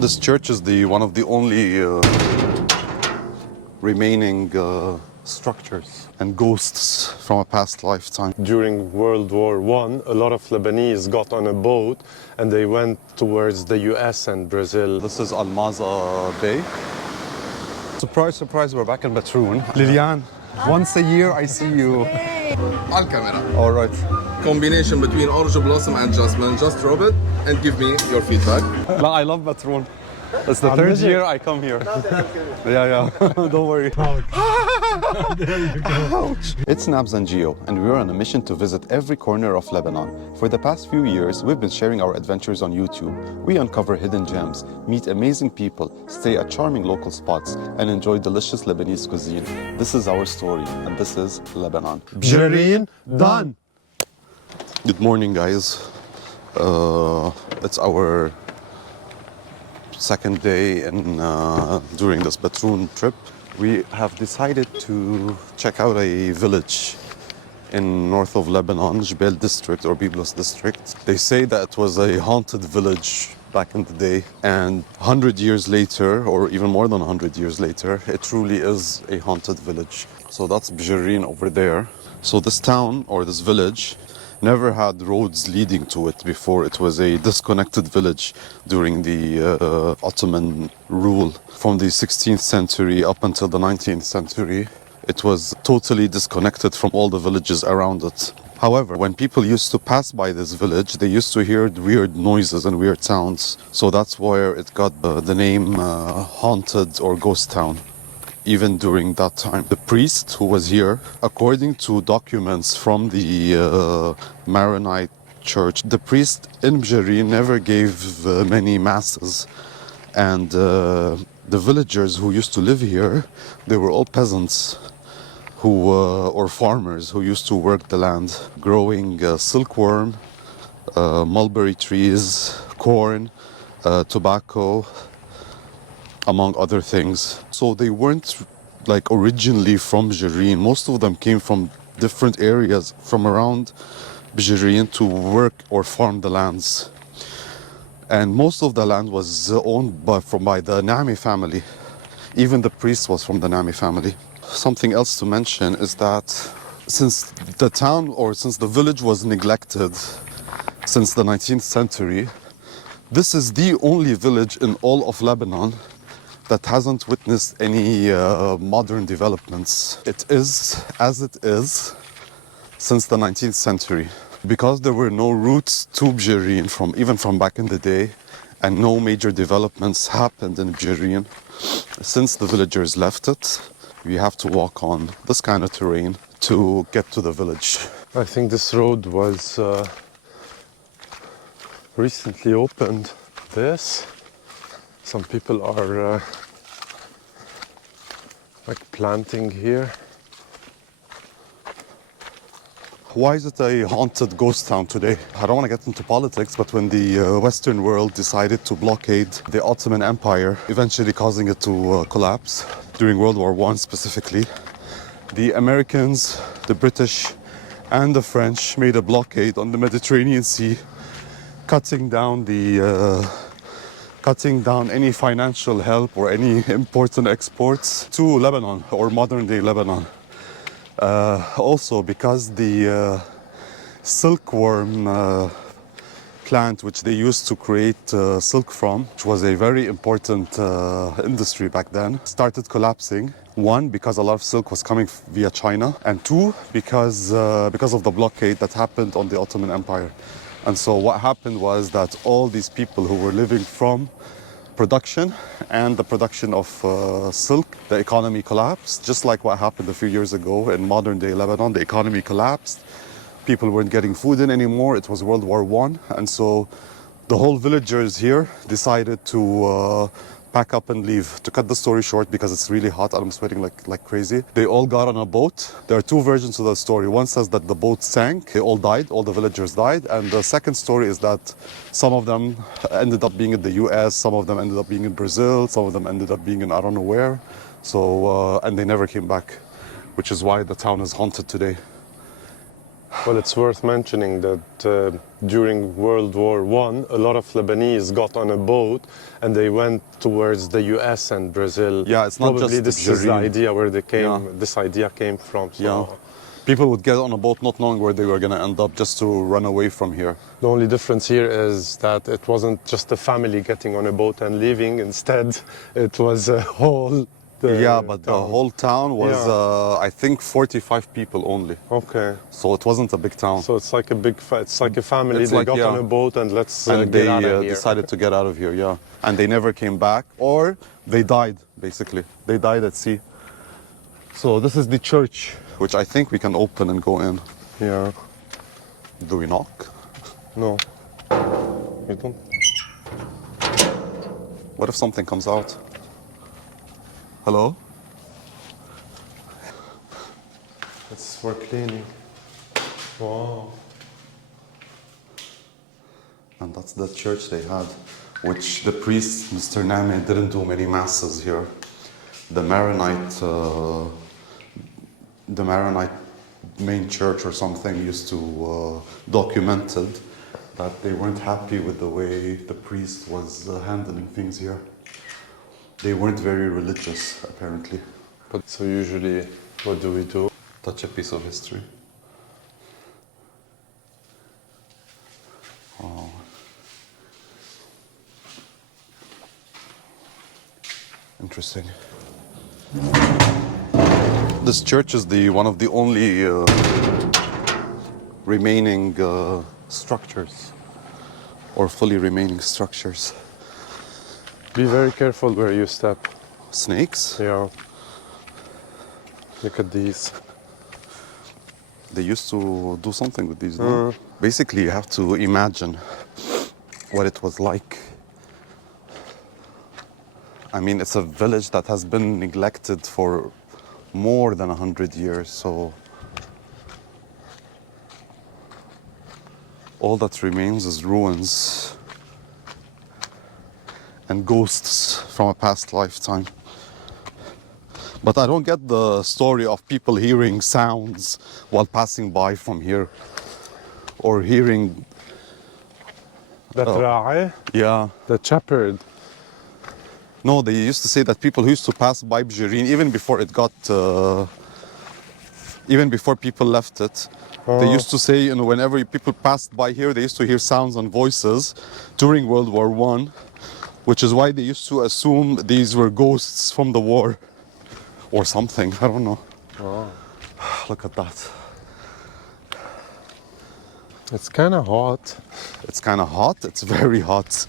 This church is one of the only remaining structures and ghosts from a past lifetime. During World War I, a lot of Lebanese got on a boat and they went towards the US and Brazil. This is Almaza Bay. Surprise, surprise, we're back in Batroun. Lillian, once a year I see you. On camera. All right. Combination between orange blossom and jasmine. Just rub it and give me your feedback. I love Batroun. It's the third year I come here. Yeah. Don't worry. Ouch. It's Nabz and Geo, and we're on a mission to visit every corner of Lebanon. For the past few years, we've been sharing our adventures on YouTube. We uncover hidden gems, meet amazing people, stay at charming local spots, and enjoy delicious Lebanese cuisine. This is our story, and this is Lebanon. Bjerrine, done! Good morning, guys. It's our second day during this Batroun trip. We have decided to check out a village in north of Lebanon, Jbel district or Byblos district. They say that it was a haunted village back in the day, and 100 years later, or even more than 100 years later, it truly is a haunted village. So that's Bjerrine over there. So this town or this village never had roads leading to it before. It was a disconnected village during the Ottoman rule. From the 16th century up until the 19th century, it was totally disconnected from all the villages around it. However, when people used to pass by this village, they used to hear weird noises and weird sounds. So that's where it got the name Haunted or Ghost Town. Even during that time, the priest who was here, according to documents from the Maronite church, the priest in Bjerrine never gave many masses, and the villagers who used to live here, they were all peasants or farmers who used to work the land, growing silkworm, mulberry trees, corn, tobacco, among other things. So they weren't like originally from Bjerrine. Most of them came from different areas from around Bjerrine to work or farm the lands. And most of the land was owned by the Nami family. Even the priest was from the Nami family. Something else to mention is that since the town or since the village was neglected since the 19th century, this is the only village in all of Lebanon that hasn't witnessed any modern developments. It is as it is since the 19th century. Because there were no routes to Bjerrine even from back in the day, and no major developments happened in Bjerrine, since the villagers left it, we have to walk on this kind of terrain to get to the village. I think this road was recently opened. Some people are like planting here. Why is it a haunted ghost town today? I don't want to get into politics, but when the Western world decided to blockade the Ottoman Empire, eventually causing it to collapse, during World War I specifically, the Americans, the British, and the French made a blockade on the Mediterranean Sea, cutting down any financial help or any imports and exports to Lebanon or modern-day Lebanon. Also because the silkworm plant, which they used to create silk from, which was a very important industry back then, started collapsing. One, because a lot of silk was coming via China, and two, because of the blockade that happened on the Ottoman Empire. And so what happened was that all these people who were living from production and the production of silk, the economy collapsed, just like what happened a few years ago in modern-day Lebanon. The economy collapsed. People weren't getting food in anymore. It was World War I. And so the whole villagers here decided to pack up and leave. To cut the story short, because it's really hot and I'm sweating like crazy, they all got on a boat. There are two versions of the story. One says that the boat sank, they all died, all the villagers died. And the second story is that some of them ended up being in the US, some of them ended up being in Brazil, some of them ended up being in I don't know where. So, and they never came back, which is why the town is haunted today. Well, it's worth mentioning that during World War I, a lot of Lebanese got on a boat and they went towards the US and Brazil. Yeah, it's not Probably just this is the Bjerrine. idea where they came. Yeah. This idea came from. So Yeah. People would get on a boat not knowing where they were going to end up, just to run away from here. the only difference here is that it wasn't just a family getting on a boat and leaving. Instead, it was a whole. Yeah, but the town. whole town was, Yeah. I think, 45 people only. Okay. So it wasn't a big town. So it's like a it's like a family. It's They like, got yeah. on a boat and let's And get they out of here. decided to get out of here, yeah. And they never came back, or they died, basically. They died at sea. So this is the church, which I think we can open and go in. Yeah. Do we knock? No. You don't. What if something comes out? Hello? It's for cleaning. Wow. And that's the church they had, which the priest, Mr. Nami, didn't do many masses here. The Maronite main church or something used to documented that they weren't happy with the way the priest was handling things here. They weren't very religious, apparently. But so usually, what do we do? Touch a piece of history. Oh. Interesting. This church is one of the only remaining structures, or fully remaining structures. Be very careful where you step. Snakes? Yeah. Look at these. They used to do something with these, no? Basically, you have to imagine what it was like. I mean, it's a village that has been neglected for more than 100 years, so all that remains is ruins and ghosts from a past lifetime. But I don't get the story of people hearing sounds while passing by from here, or hearing, That ra'i, yeah. the shepherd. No, they used to say that people who used to pass by Bjerrine, even before it got, even before people left it, they used to say, you know, whenever people passed by here, they used to hear sounds and voices during World War I, which is why they used to assume these were ghosts from the war or something. I don't know. Wow. Look at that. It's kind of hot. It's kind of hot. It's very hot.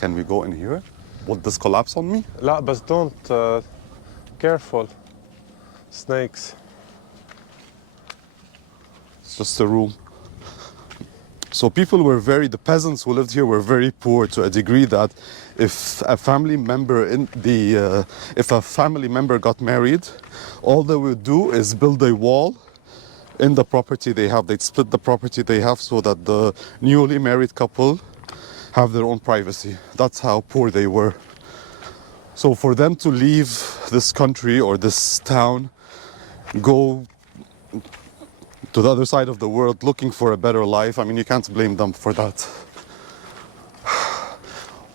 Can we go in here? Would this collapse on me? لا بس don't. Careful. Snakes. It's just a room. So people were the peasants who lived here were very poor, to a degree that if a family member got married, all they would do is build a wall in the property they have. They'd split the property they have so that the newly married couple have their own privacy. That's how poor they were. So for them to leave this country or this town, go to the other side of the world looking for a better life, I mean, you can't blame them for that.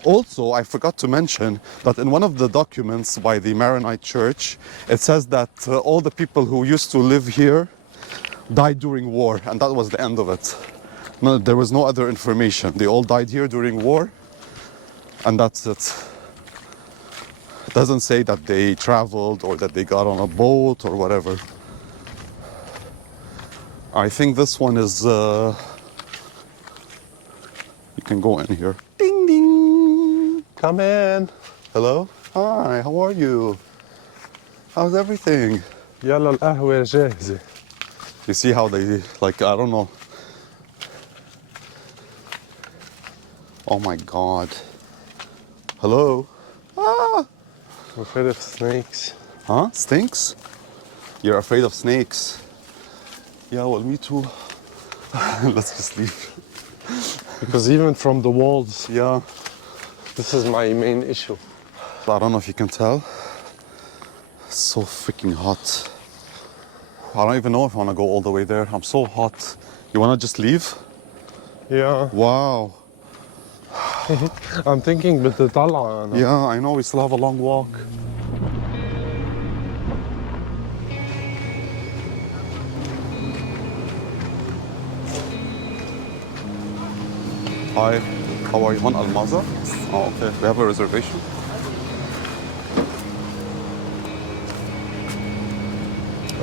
Also, I forgot to mention that in one of the documents by the Maronite Church, it says that all the people who used to live here died during war, and that was the end of it. No, there was no other information. They all died here during war, and that's it. It doesn't say that they traveled or that they got on a boat or whatever. I think this one is, you can go in here. Ding, ding. Come in. Hello? Hi, how are you? How's everything? يلا القهوة جاهزة. You see how they, like, I don't know. Oh my God. Hello? Ah! I'm afraid of snakes. Huh? Stinks? You're afraid of snakes? Yeah, well, me too. Let's just leave. Because even from the walls, Yeah. this is my main issue. I don't know if you can tell. It's so freaking hot. I don't even know if I want to go all the way there. I'm so hot. You want to just leave? Yeah. Wow. I'm thinking بتطلع أنا. Yeah, I know. We still have a long walk. Hi. How are you? On Almaza? Oh, okay. We have a reservation.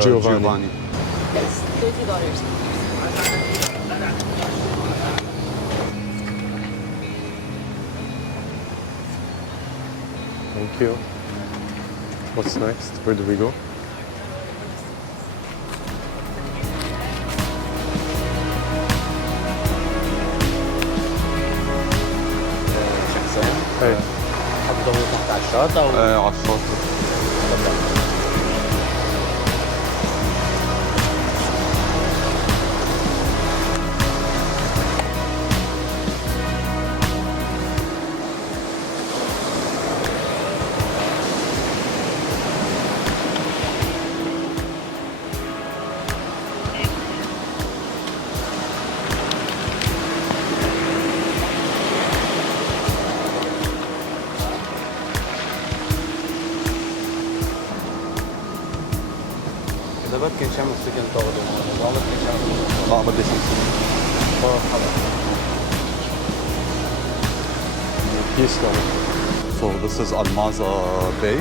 Giovanni. Yes, $30. Thank you. What's next? Where do we go? شخصين Hey. حطوا تحت على الشاطئ على الشاطئ. إذا بدك نشمس فيك تاخذوا معنا، إذا بدك نشمس لا بدي شمس. So this is Almaza Bay.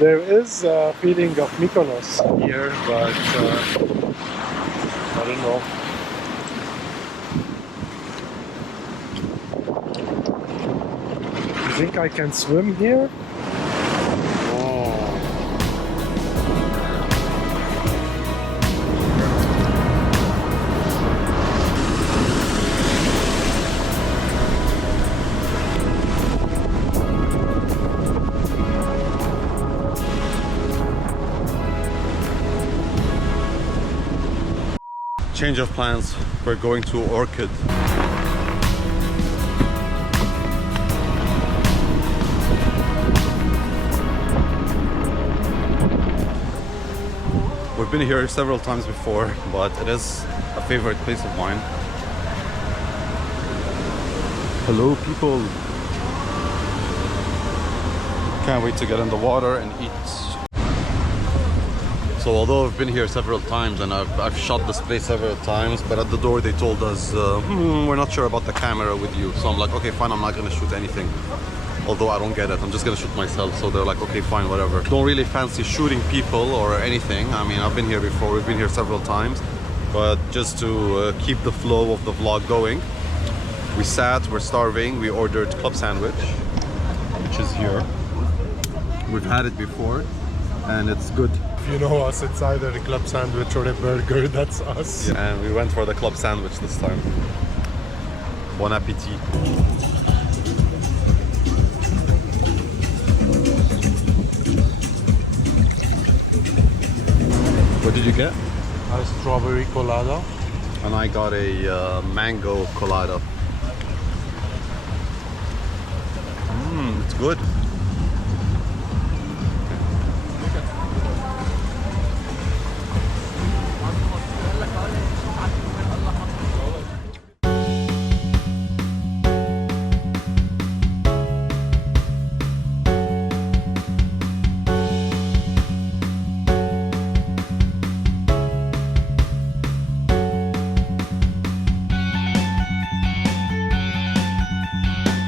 There is a feeling of Mykonos here, but I don't know. You think I can swim here? Change of plans. We're going to Orchid. We've been here several times before, but it is a favorite place of mine. Hello, people. Can't wait to get in the water and eat. So although I've been here several times and I've shot this place several times, but at the door they told us, we're not sure about the camera with you. So I'm like, okay, fine, I'm not gonna shoot anything. Although I don't get it, I'm just gonna shoot myself. So they're like, okay, fine, whatever. Don't really fancy shooting people or anything. I mean, I've been here before, we've been here several times. But just to keep the flow of the vlog going, we sat, we're starving, we ordered club sandwich, which is here. We've had it before and it's good. If you know us, it's either a club sandwich or a burger. That's us. Yeah, and we went for the club sandwich this time. Bon appetit. What did you get? A strawberry colada. And I got a mango colada. It's good.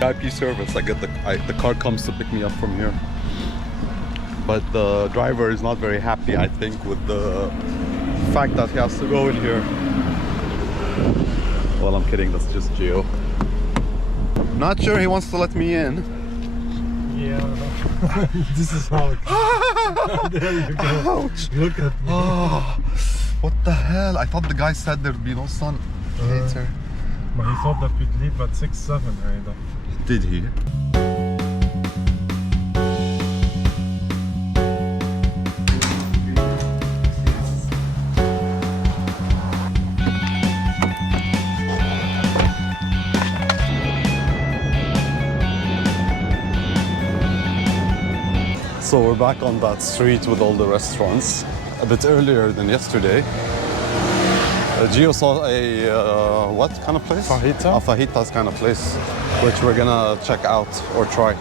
VIP service. I get the car comes to pick me up from here, but the driver is not very happy, I think, with the fact that he has to go in here. Well, I'm kidding, that's just Gio. Not sure he wants to let me in. Yeah. This is how. There you go. Ouch. Look at me. Oh, what the hell? I thought the guy said there'd be no sun later. But he thought that we'd leave at 6-7 هيدا. Did he? So we're back on that street with all the restaurants. A bit earlier than yesterday. Gio saw a what kind of place? Fajita. A fajitas kind of place, which we're gonna check out or try.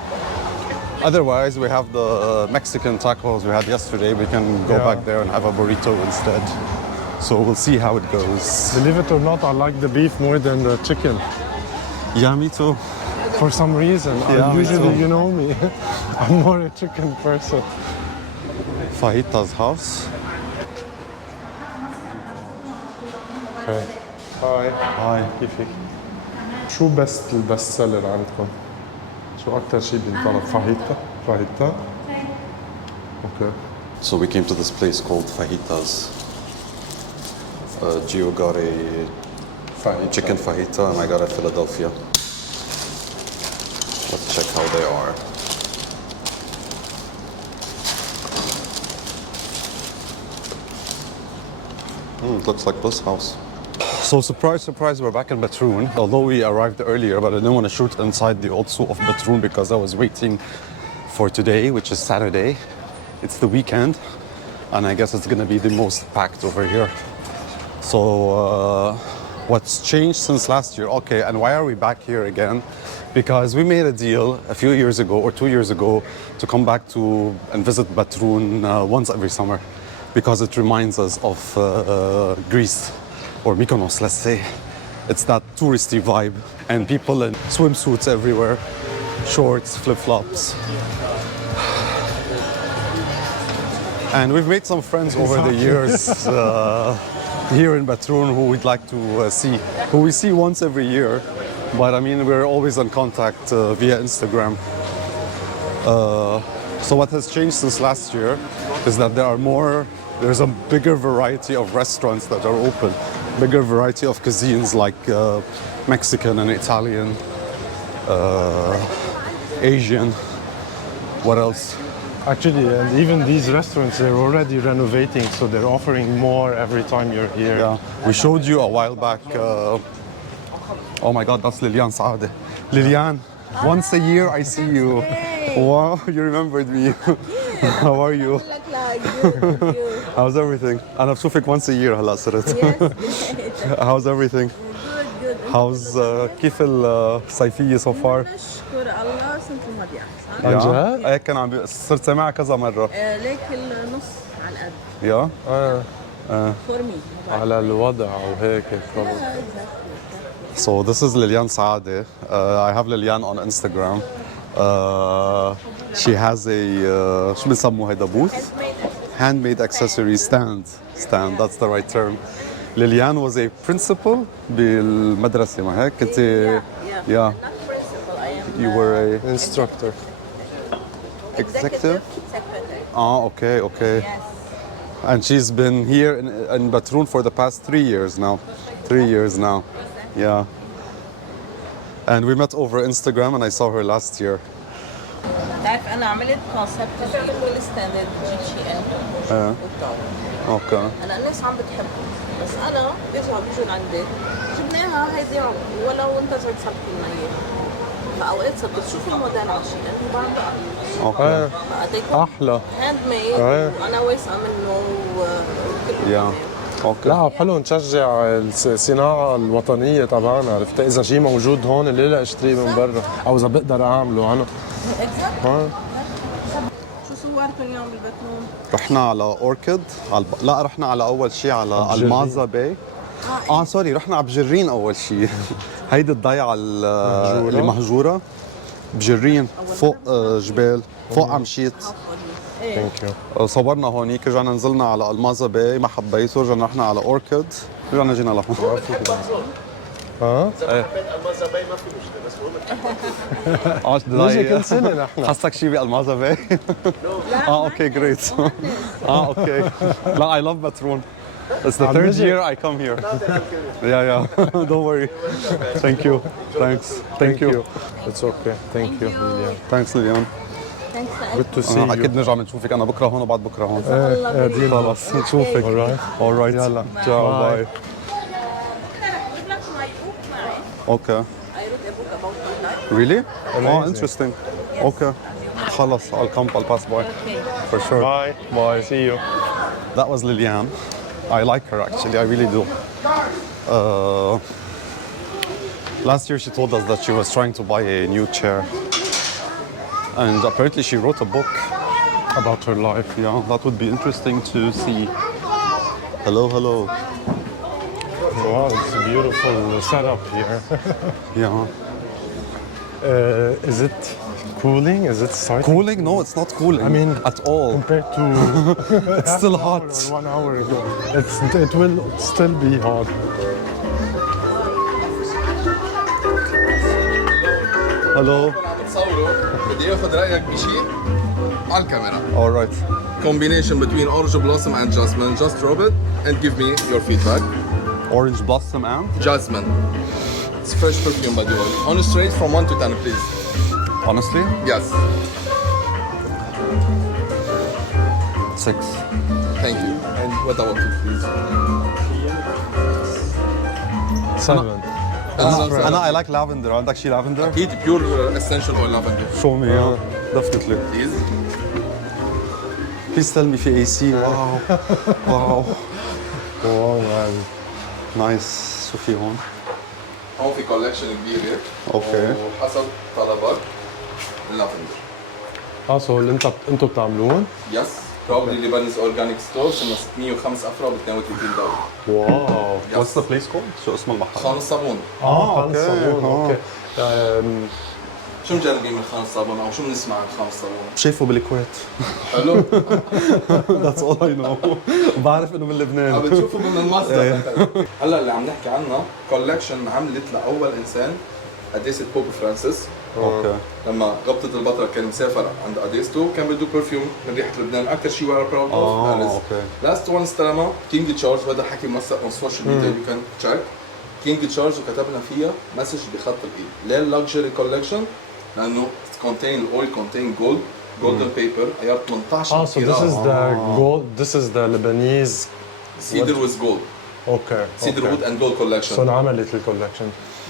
Otherwise, we have the Mexican tacos we had yesterday. We can go back there and have a burrito instead. So we'll see how it goes. Believe it or not, I like the beef more than the chicken. Yeah, me too. For some reason. Yeah, me Usually, too. you know me. I'm more a chicken person. Fajitas house. Okay. Hi. Hi. كيفك؟ شو بست البست سيلر عندكم؟ شو أكثر شيء بينطلب؟ فاهيتا؟ Okay. So we came to this place called Fajitas. Gio got a chicken fajita and I got a Philadelphia. Let's check how they are. It looks like this house. So surprise, surprise, we're back in Batroun. Although we arrived earlier, but I didn't want to shoot inside the Old Souk of Batroun because I was waiting for today, which is Saturday. It's the weekend, and I guess it's gonna be the most packed over here. So what's changed since last year? Okay, and why are we back here again? Because we made a deal a few years ago or 2 years ago to come back to and visit Batroun once every summer because it reminds us of Greece or Mykonos, let's say. It's that touristy vibe and people in swimsuits everywhere, shorts, flip-flops. And we've made some friends over the years here in Batroun who we'd like to see, who we see once every year. But I mean, we're always in contact via Instagram. So what has changed since last year is that there's a bigger variety of restaurants that are open, bigger variety of cuisines like Mexican and Italian, Asian. What else? Actually, and even these restaurants, they're already renovating, so they're offering more every time you're here. Yeah, we showed you a while back. Oh my God, that's Lillian Saadeh. Lillian, once a year I see you. Wow, you remembered me. How are you? How's everything? أنا بشوفك once a year هلا صرت. How's everything? Good. How's كيف الصيفية so far? نشكر الله صرت المضيعة صح؟ عن جد؟ ايه كان صرت سامعها كذا مرة. ليك النص على القد يا؟ for me. على الوضع وهيك. So this is Lillian Saadeh. I have Lillian on Instagram. She has a شو بنسموه هيدا booth? Handmade accessory stand. That's the right term. Lillian was a principal بالمدرسة ما هيك؟ كنت Not principal, I am you were a Instructor. executive? secretary. Okay. Yes. And she's been here in Batroun for the past 3 years now. 3 years now. Yeah. And we met over Instagram and I saw her last year. تعرف أنا عملت كونسبت فول ستاندرد GTN Okay. أنا الناس عم بتحبه بس أنا بيجوا لعندي جبناها هيدي ولو انتظرت سبكلنا إياها فأوقات صرت بتشوفي موديل على شيء لأنه بعمل Okay. أحلى. هاند ميد وأنا واثقة منه وكل Yeah. Okay. لا حلو نشجع الصناعة الوطنية تبعنا، عرفت؟ إذا شيء موجود هون ليه لا اشتريه من برا؟ أو إذا بقدر أعمله أنا. شو صورتوا اليوم بالبترون؟ رحنا على اوركيد لا رحنا على اول شيء على المازا باي. سوري رحنا على بجرين اول شيء. هيدي الضيعه اللي مهجوره بجرين فوق جبال فوق مشيت. Thank you. صورنا هونيك رجعنا نزلنا على المازا باي ما حبيته رجعنا رحنا على اوركيد رجعنا جينا لهون. ها؟ ايه المازا باي ما في مشكله بس مهم نجي كل سنة نحن. حسك شيء بالمازا باي؟ اوكي جريت. اوكي لا I love Batroun. It's the third year I come here. Yeah. Don't worry. Thank you. Thanks. Thank you. It's okay. Thank you, Lillian. Thanks Lillian. Good to see you. أكيد نرجع بنشوفك أنا بكرة هون وبعد بكرة هون. ديل. خلاص نشوفك. Alright. يلا. Ciao. Bye. Okay. I wrote a book about my life. Really? Oh, Amazing. interesting. Okay. خلاص I'll pass by. For sure. Bye. Bye. See you. That was Lillian. I like her actually, I really do. Last year she told us that she was trying to buy a new chair. And apparently she wrote a book about her life. Yeah, that would be interesting to see. Hello. Wow, it's a beautiful setup here. Yeah. Is it cooling? Is it starting? Cooling? No, it's not cooling. I mean, at all. Compared to It's still hot. 1 hour ago, it will still be hot. Hello. عم بتصوروا بدي اخذ رايك بشيء على الكاميرا. All right. Combination between orange blossom and jasmine. Just drop it and give me your feedback. Orange blossom and? Jasmine. It's fresh perfume by the way. On a straight from 1 to 10 please. Honestly? Yes. 6. Thank you. And what about you please? 7. I like lavender. عندك شي lavender? أكيد pure essential oil lavender. Show me, yeah. Definitely. Please. Please tell me في AC. Wow. Wow. Wow, man. Nice. شو في هون؟ هون في collection كبيرة. اوكي. وحسب طلبك اللافندر. So اللي انتوا بتعملوهم؟ Yes. Probably Lebanese organic store. سنة 605 أفرع ب $32. واو. What's the place called؟ شو اسم المحل؟ خان الصابون. خان الصابون. اوكي. شو مجربين من خان الصابون او شو بنسمع عن خان الصابون؟ شايفه بالكويت. حلو؟ That's all I know. بعرف انه من لبنان. عم بتشوفوا من المصدر. هلا اللي عم نحكي عنها كولكشن عملت لاول انسان قديسة بوب فرانسيس. اوكي. لما غبطة البطل كان مسافر عند قديسته كان بده برفيوم من ريحة لبنان اكثر شيء وي ار براود اوف. اوكي. لاست وان استلمها كينج تشارج وهذا حكي موثق on social media you can check. كينج تشارج وكتبنا فيها مسج بخط الايد. ليه اللكجري كولكشن؟ لانه contain oil contain gold golden paper عيار 18 so this is the gold. This is the Lebanese cedar with gold. Okay. cedar wood and gold collection. So انعملت الكولكشن.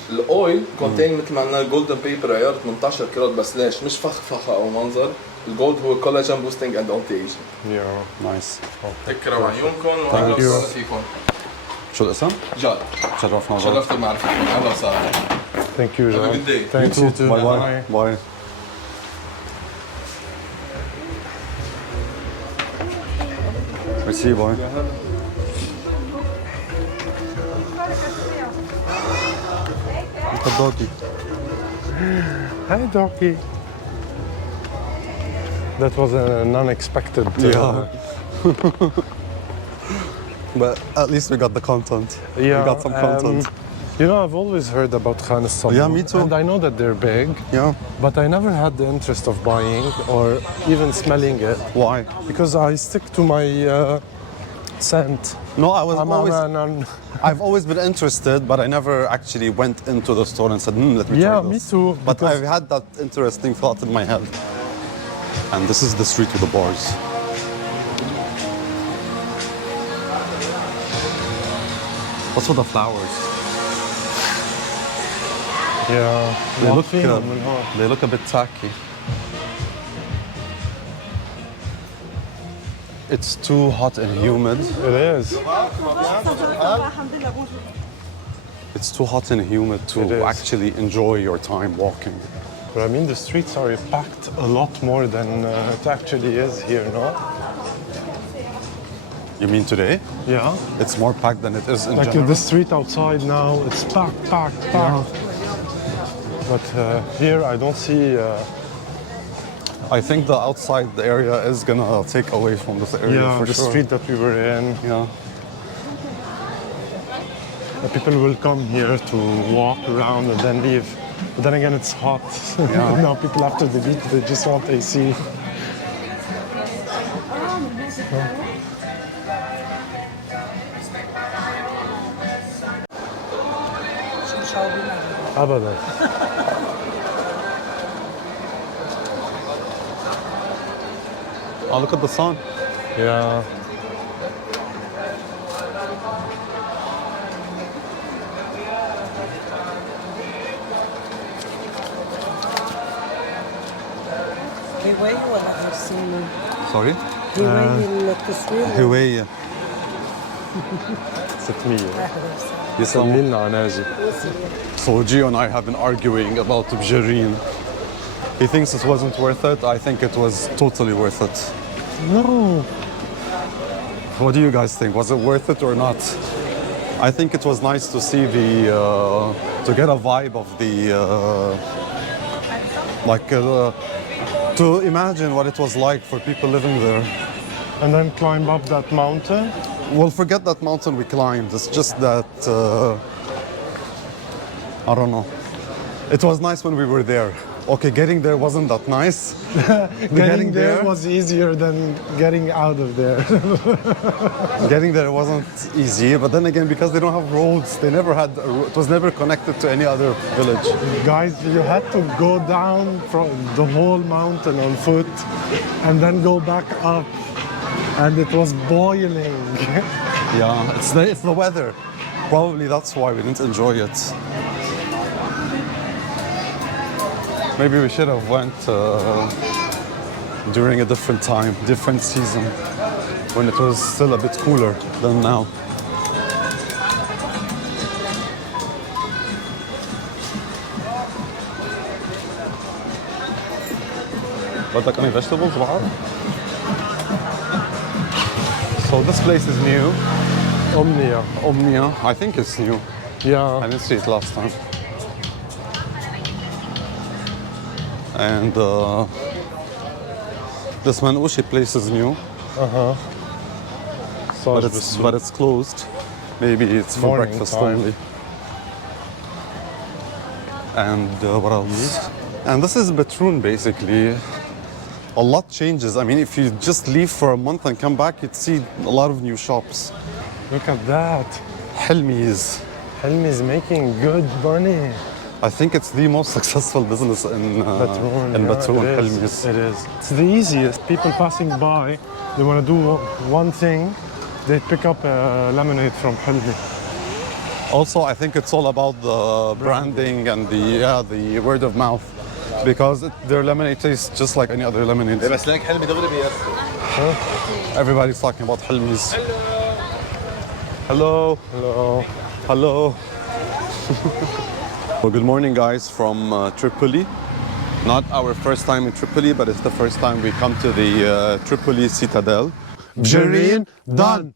الاويل كونتين مثل ما قلنا جولدن بيبر عيار 18 كرات بس ليش؟ مش فخفخه او منظر. الجولد هو كولاجين بوستنج اند انتي ايجنج. Yeah. نايس. تكرم عيونكم واهلا وسهلا فيكم. شو الاسم؟ جاد شرفنا. شرفت بمعرفتكم اهلا وسهلا. Thank you, Have a Jean. good day. Thanks, you too. باي باي. باي. ميرسي باي. تفضلي. Hi, Doki. That was an unexpected. Yeah. But at least we got the content. Yeah, We got some content. You know, I've always heard about Khan El-Saboun. Yeah, me too. And I know that they're big. Yeah. But I never had the interest of buying or even smelling it. Why? Because I stick to my scent. No, I was always. I'm I've always been interested, but I never actually went into the store and said, let me try Yeah, this. me too, But because- I've had that interesting thought in my head. And this is the street with the bars. What's with the flowers? Yeah. They look a bit tacky. It's too hot and humid. It is. It's too hot and humid It to is. actually enjoy your time walking. But I mean, the streets are packed a lot more than it actually is here, no? You mean today? Yeah. It's more packed than it is in Like general. the street outside now, it's packed. But here I don't see. I think the outside area is gonna take away from this area for the sure. street that we were in. Yeah. People will come here to walk around and then leave. But then again, it's hot. Yeah. Now people after the beach, they just want AC. أبدا. Oh, look at the sun. Yeah. هواية ولا أرسنال؟ Sorry? هواية التصوير هواية. 600. أهلا وسهلا. يسمي لنا على ناجي. So Gio and I have been arguing about Bjerrine. He thinks it wasn't worth it. I think it was totally worth it. No. What do you guys think? Was it worth it or not? I think it was nice to see to get a vibe of to imagine what it was like for people living there. And then climb up that mountain. Well, forget that mountain we climbed. It's just that, I don't know. It was nice when we were there. Okay, getting there wasn't that nice. Getting there was easier than getting out of there. Getting there wasn't easy, but then again, because they don't have roads, they never had, it was never connected to any other village. Guys, you had to go down from the whole mountain on foot and then go back up. And it was boiling. Yeah, it's the weather. Probably that's why we didn't enjoy it. Maybe we should have went during a different time, different season, when it was still a bit cooler than now. بدك any vegetables, Bahar? So this place is new. Omnia. Omnia, I think it's new. Yeah. I didn't see it last time. And this Manouchi place is new, but it's closed. Maybe it's for Morning breakfast time. only. And what else? And this is Batroun basically. A lot changes. I mean, if you just leave for a month and come back, you'd see a lot of new shops. Look at that. Helmi's. Helmi is making good money. I think it's the most successful business in Batroun. It is. Helmi's. It is. It's the easiest. People passing by, they want to do one thing, they pick up a lemonade from Helmi. Also, I think it's all about the branding and the word of mouth. Because their lemonade tastes just like any other lemonade. بس لك حلمي دغري بيرسل. Everybody's talking about Helmi's. Hello. Hello. Hello. Well, good morning, guys, from Tripoli. Not our first time in Tripoli, but it's the first time we come to the Tripoli Citadel. Bjerrine, done.